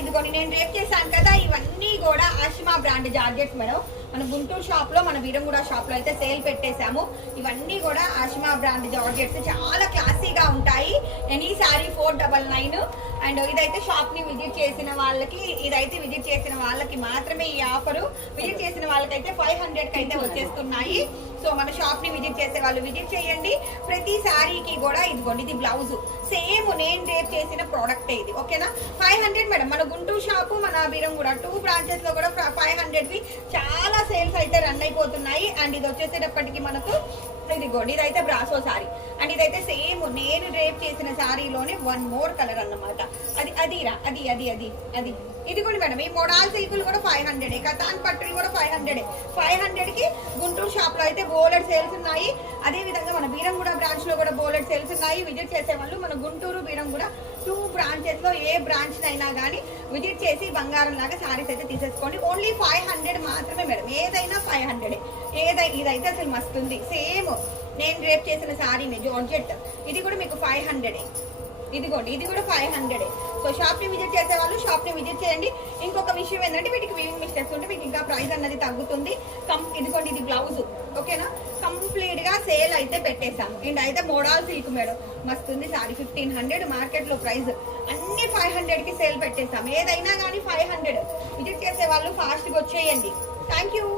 ఇదిగోండి నేను రేపు చేశాను కదా, ఇవన్నీ కూడా ఆషిమా బ్రాండ్ జార్జెట్స్ మేడం. మన గుంటూరు షాప్ లో, మన వీరంగూడ షాప్ లో అయితే సేల్ పెట్టేశాము. ఇవన్నీ కూడా ఆషిమా బ్రాండ్ జార్జెట్స్ చాలా క్లాసీగా ఉంటాయి. Any sorry 499. అండ్ ఇదైతే షాప్ ని విజిట్ చేసిన వాళ్ళకి, ఇదైతే విజిట్ చేసిన వాళ్ళకి మాత్రమే ఈ ఆఫరు. విజిట్ చేసిన వాళ్ళకైతే 500 కి అయితే వచ్చేస్తున్నాయి. సో మన షాప్ ని విజిట్ చేసే వాళ్ళు విజిట్ చేయండి. ప్రతి శారీకి కూడా ఇదిగోండి, ఇది బ్లౌజ్ సేమ్ నేను రేపు చేసిన ప్రోడక్ట్ ఇది, ఓకేనా. 500 మేడం. మన గుంటూరు షాపు, మన వీరంగూడ 2 బ్రాంచెస్ లో కూడా 500 కి చాలా సేల్స్ అయితే రన్ అయిపోతున్నాయి. అండ్ ఇది వచ్చేసేటప్పటికి మనకు ఇదిగోండి, ఇదైతే బ్రాసో సారీ. అండ్ ఇదైతే సేమ్ నేను రేపు చేసిన శారీలోనే 1 మోర్ కలర్ అన్నమాట. అది అదిరా అది అది అది అది ఇది కూడా మేడం. ఈ మోడాల్ సిల్కులు కూడా 500, కతాన్ పట్టులు కూడా 500. 500 కి గుంటూరు షాప్ లో అయితే బోలెడ్ సేల్స్ ఉన్నాయి. అదే విధంగా మన వీరంగూడ బ్రాంచ్ లో కూడా బోలెడ్ సేల్స్ ఉన్నాయి. విజిట్ చేసే వాళ్ళు మన గుంటూరు, వీరంగూడ 2 బ్రాంచెస్ లో ఏ బ్రాంచ్ అయినా కానీ విజిట్ చేసి బంగారం లాగా శారీస్ అయితే తీసేసుకోండి. ఓన్లీ 500 మాత్రమే మేడం. ఏదైనా 500. ఇదైతే అసలు మస్తుంది. సేమ్ నేను రేపు చేసిన శారీని జార్జెట్, ఇది కూడా మీకు 500. ఇదిగోండి, ఇది కూడా 500. సో షాప్ ని విజిట్ చేసే వాళ్ళు షాప్ ని విజిట్ చేయండి. ఇంకొక విషయం ఏంటంటే వీటికి వీవింగ్ మిస్టేక్స్ ఉంటే మీకు ఇంకా ప్రైస్ అన్నది తగ్గుతుంది. ఇదిగోండి, ఇది బ్లౌజ్, ఓకేనా. కంప్లీట్ గా సేల్ అయితే పెట్టేశాము. అండ్ అయితే మోడల్ సిల్క్ మేడం మస్తుంది సారీ. 1500 మార్కెట్ లో ప్రైస్. అన్ని 500 కి సేల్ పెట్టేశాము. ఏదైనా కానీ 500. విజిట్ చేసే వాళ్ళు ఫాస్ట్ గా వచ్చేయండి. Thank you.